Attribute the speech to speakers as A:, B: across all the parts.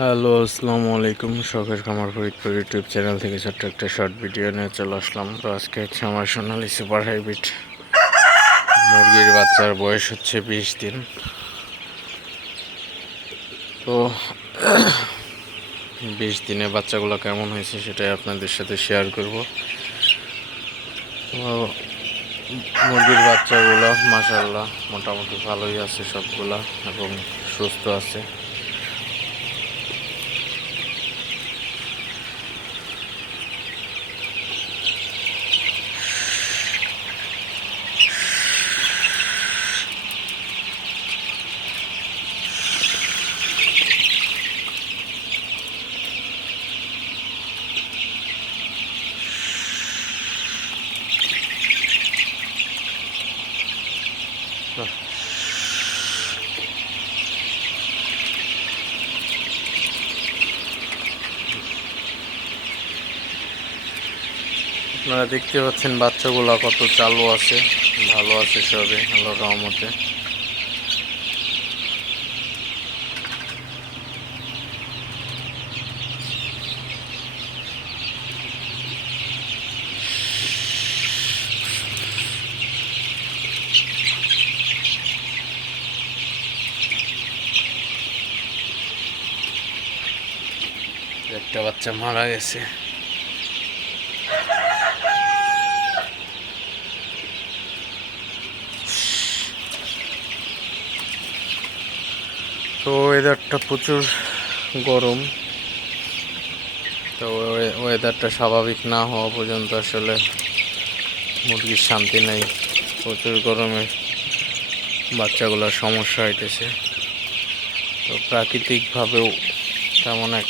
A: Hello, আসসালামু আলাইকুম। শখের খামার ফরিদপুর ইউটিউব চ্যানেল থেকে ছোট্ট একটা শর্ট ভিডিও নিয়ে চলে আসলাম। তো আজকে হচ্ছে আমার সোনালি সুপার হাইব্রিড মুরগির বাচ্চার বয়স হচ্ছে বিশ দিন। তো বিশ দিনে বাচ্চাগুলো কেমন হয়েছে সেটাই আপনাদের সাথে শেয়ার করব। মুরগির বাচ্চাগুলো মাসাল্লাহ মোটামুটি ভালোই আছে সবগুলা এবং সুস্থ আছে। আপনারা দেখতে পাচ্ছেন বাচ্চাগুলো কত চালু আছে ভালো আছে সবই আল্লাহ রহমতে। একটা বাচ্চা মারা গেছে। তো ওয়েদারটা প্রচুর গরম। তো ওয়েদারটা স্বাভাবিক না হওয়া পর্যন্ত আসলে মুরগির শান্তি নেই। প্রচুর গরমে বাচ্চাগুলোর সমস্যা হইতেছে। তো প্রাকৃতিকভাবেও তেমন এক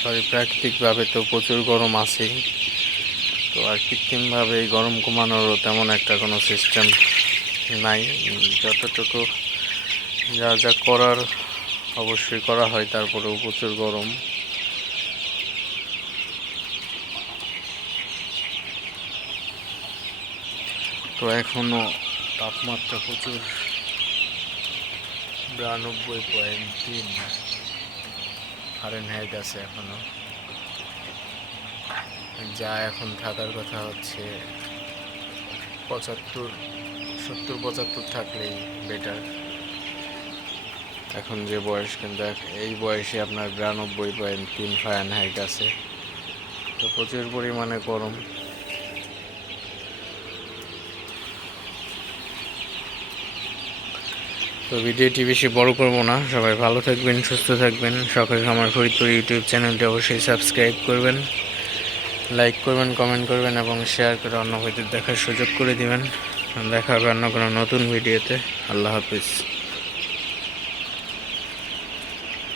A: সরি প্রাকৃতিকভাবে তো প্রচুর গরম আছেই তো আর কৃত্রিমভাবে এই গরম কমানোরও তেমন একটা কোনো সিস্টেম নাই। যতটুকু যা যা করার অবশ্যই করা হয়, তারপরেও প্রচুর গরম। তো এখনও তাপমাত্রা প্রচুর। বিরানব্বই পয়েন্ট তিন। ফারেনহাইট আছে এখনও। যা এখন থাকার কথা হচ্ছে, পঁচাত্তর, সত্তর, পঁচাত্তর থাকলেই বেটার এখন যে বয়স, কিন্তু এই বয়সে আপনার বিরানব্বই পয়েন্ট তিন ফারেনহাইট আছে। তো প্রচুর পরিমাণে গরম। তো ভিডিওটি বেশি বড় করব না। সবাই ভালো থাকবেন, সুস্থ থাকবেন। সকালে আমার ফরিদপুর ইউটিউব চ্যানেলটি অবশ্যই সাবস্ক্রাইব করবেন, লাইক করবেন, কমেন্ট করবেন এবং শেয়ার করে অন্য ভাইদের দেখার সুযোগ করে দিবেন। দেখা হবে অন্য কোনো নতুন ভিডিওতে। আল্লাহ হাফিজ।